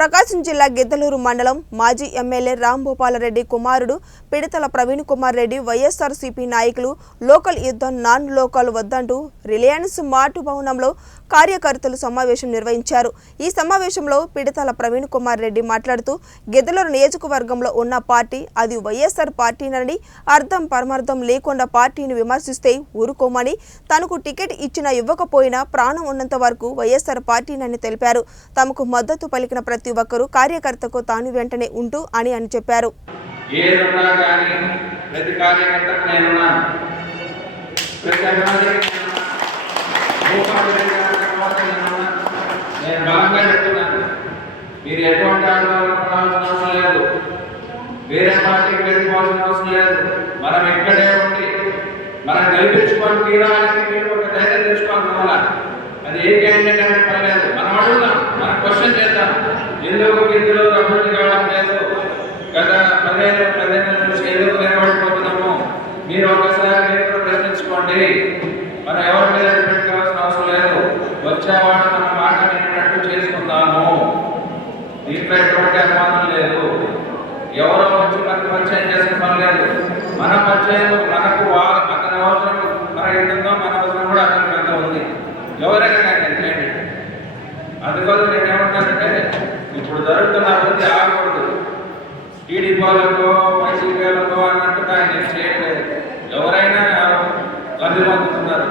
ప్రకాశం జిల్లా గిద్దలూరు మండలం మాజీ ఎమ్మెల్యే రాంభూపాలరెడ్డి కుమారుడు పిడతల ప్రవీణ్ కుమార్ రెడ్డి వైఎస్ఆర్సీపీ నాయకులు లోకల్ యుద్ధం నాన్ లోకల్ వద్దంటూ రిలయన్స్ మార్ట్ భవనంలో కార్యకర్తలు సమావేశం నిర్వహించారు। ఈ సమావేశంలో పిడతల ప్రవీణ్ కుమార్ రెడ్డి మాట్లాడుతూ గిద్దలూరు నియోజకవర్గంలో ఉన్న పార్టీ అది వైఎస్ఆర్ పార్టీనని అర్థం పరమార్థం లేకుండా పార్టీని విమర్శిస్తే ఊరుకోమని తనకు టికెట్ ఇచ్చినా ఇవ్వకపోయినా ప్రాణం ఉన్నంత వరకు వైఎస్ఆర్ పార్టీనని తెలిపారు। తమకు మద్దతు పలికిన ప్రతి ఒక్కరూ కార్యకర్తకు తాను వెంటనే ఉంటూ అని చెప్పారు। మీరు ఎటువంటి అవసరం లేదు, వేరే పార్టీకి వెళ్ళిపోవాల్సిన అవసరం లేదు। మనం ఇక్కడే ఉండి మనం గెలిపించుకొని తీరాలని మీరు ఒక ధైర్యం తెచ్చుకోవాలి। అది ఏ క్యాండిడేట్ అనేది పర్లేదు, మనం అడుగుదాం, మనం క్వశ్చన్ చేద్దాం, ఎందుకు గిద్దలు అభివృద్ధి కావడం లేదు, గత 15 నుంచి ఎందుకు నిలబడిపోతున్నాము, మీరు ఒకసారి మీరు కూడా ప్రశ్నించుకోండి। మనం ఎవరి మీద డిపెండ్ కావాల్సిన అవసరం లేదు, వచ్చేవాడు మన మాట విన్నట్టు చేసుకుందాము, దీంట్లో ఎటువంటి అనుమానం లేదు। ఎవరో వచ్చి మనకు పరిచయం చేసిన పని లేదు, మన పరిచయం మనకు అతని అవసరం మనకి ఎంతో, మన అవసరం కూడా అతనికి ఎంత ఉంది, ఎవరైనా కానీ ఎంతేంటి। అందుకోసం నేను ఏమంటానంటే ఇప్పుడు జరుగుతున్న అభివృద్ధి ఆగకూడదు, టీడీపీ వాళ్ళకో వైసీపీ వాళ్ళకో అన్నట్టు ఆయన ఏం చేయట్లేదు, ఎవరైనా లబ్ధి పొందుతున్నారు।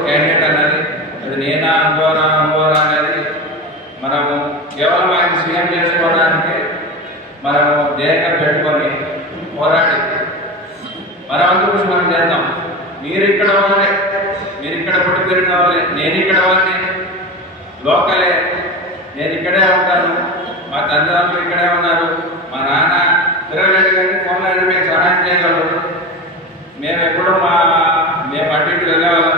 క్యాండిడేట్ అన్నది అది నేనా అంబోరా అనేది మనము కేవలం ఆయన సీఎం చేసుకోవడానికి మనము ధ్యేయంగా పెట్టుకొని పోరాడి మన వంతు కృషి మనం చేద్దాం। మీరు ఇక్కడ వాళ్ళే, మీరు ఇక్కడ పుట్టి పెరిగిన వాళ్ళే, నేను ఇక్కడ వాళ్ళని లోకలే, నేను ఇక్కడే ఉంటాను, మా తల్లిదండ్రులు ఇక్కడే ఉన్నారు, మా నాన్న తిరగలేదు కానీ ఫోన్లో అయినా మీకు సహాయం చేయగలరు, మేము ఎప్పుడు మేము అటు ఇటు వెళ్ళే వాళ్ళం